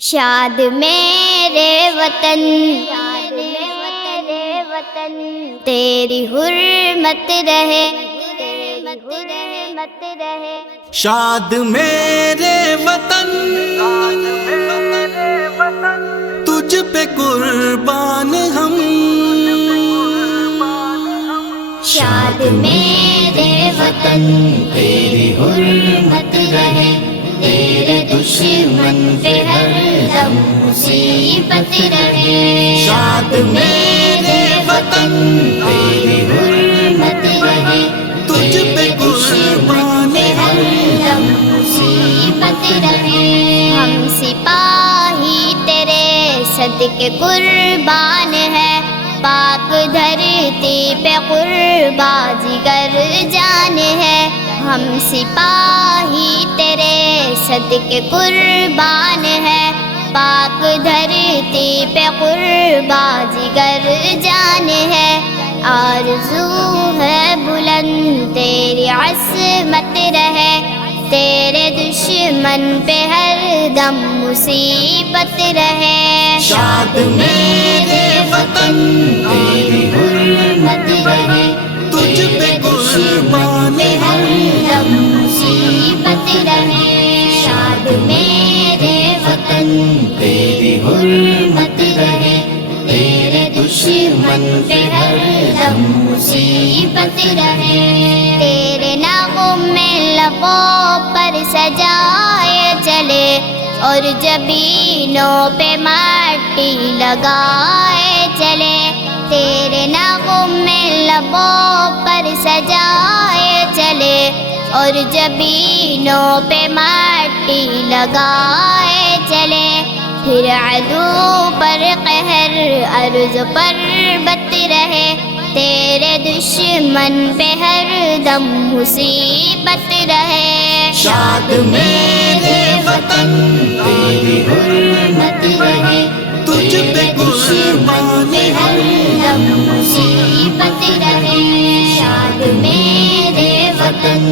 شاد میرے وطن تیری حرمت رہے، شاد میرے وطن تجھ پہ قربان ہم، شاد میرے وطن تیری حرمت رہے، تیرے دشمن پہ ہر دم مصیبت رہے، شاد میرے وطن تیری حرمت رہے، تجھ پہ قربان ہر دم مصیبت رہے، ہم سپاہی تیرے صدقے قربان ہے، پاک دھرتی پہ قربان جگر جان ہے، ہم سپاہی تیرے صدقے قربان ہے، پاک دھرتی پہ قربان جگر جان ہے، آرزو ہے بلند تیری عظمت رہے، تیرے دشمن پہ ہر دم مصیبت رہے، شاد میرے وطن تیری حرمت رہے، تجھ پہ قربان ہر دم مصیبت رہے، شاد میرے وطن تیری حرمت رہے، تیرے دشمن پہ ہر دم مصیبت رہے، تیرے نغمے لبوں پر سجائے چلے اور جبینوں پہ مٹی لگائے چلے، تیرے نغمے لبوں پر سجائے چلے اور جبینوں پہ مٹی لگائے چلے، پھر عدو پر قہر عرض پر بت رہے، تیرے دشمن پہ ہر دم مصیبت رہے، شاد میرے وطن تیری حرمت رہے، تجھ پہ قربان ہر دم مصیبت رہے، شاد میرے وطن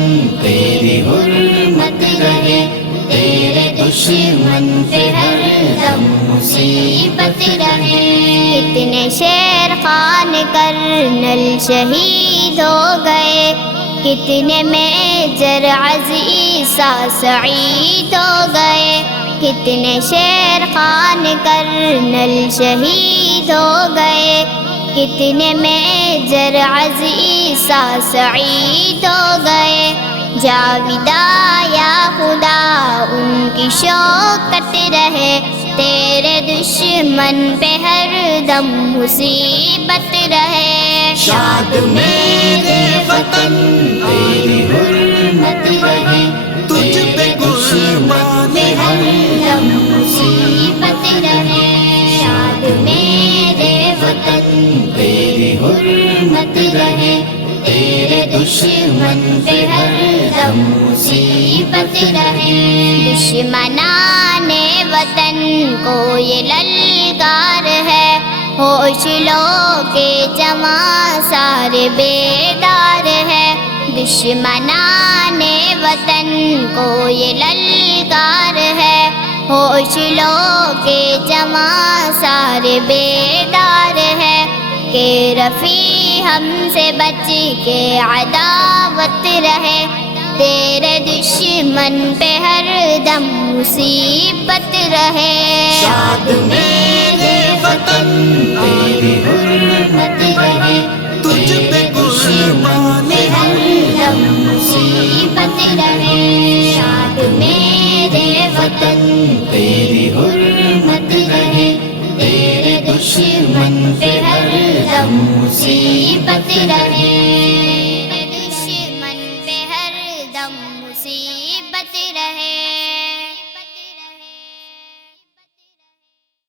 تیری حرمت رہے، تیرے دشمن پہ ہر دم مصیبت رہے، کتنے شیر خان کرنل شہید ہو گئے، کتنے میجر عزیزہ سعید ہو گئے، کتنے شیر خان کرنل شہید ہو گئے، کتنے میجر عزیزہ سعید ہو گئے، جاویدہ یا خدا ان کی شوکت رہے، تیرے دشمن پہ ہر دم مصیبت رہے، شاد میرے وطن تیری حرمت رہے، تجھ پہ قربان ہر دم مصیبت رہے، شاد میرے وطن تیری حرمت رہے، تیرے دشمن پہ ہر دم مصیبت رہے، دشمنان وطن کو یہ للکار ہے، ہوش لو کہ جماں سارے بیدار ہے، دشمنان وطن کو یہ للکار ہے، ہوش لو کہ جماں سارے بیدار ہے، کہ رفیع ہم سے بچ کے عداوت رہے، تیرے دشمن پہ ہر دم مصیبت رہے، شاد میں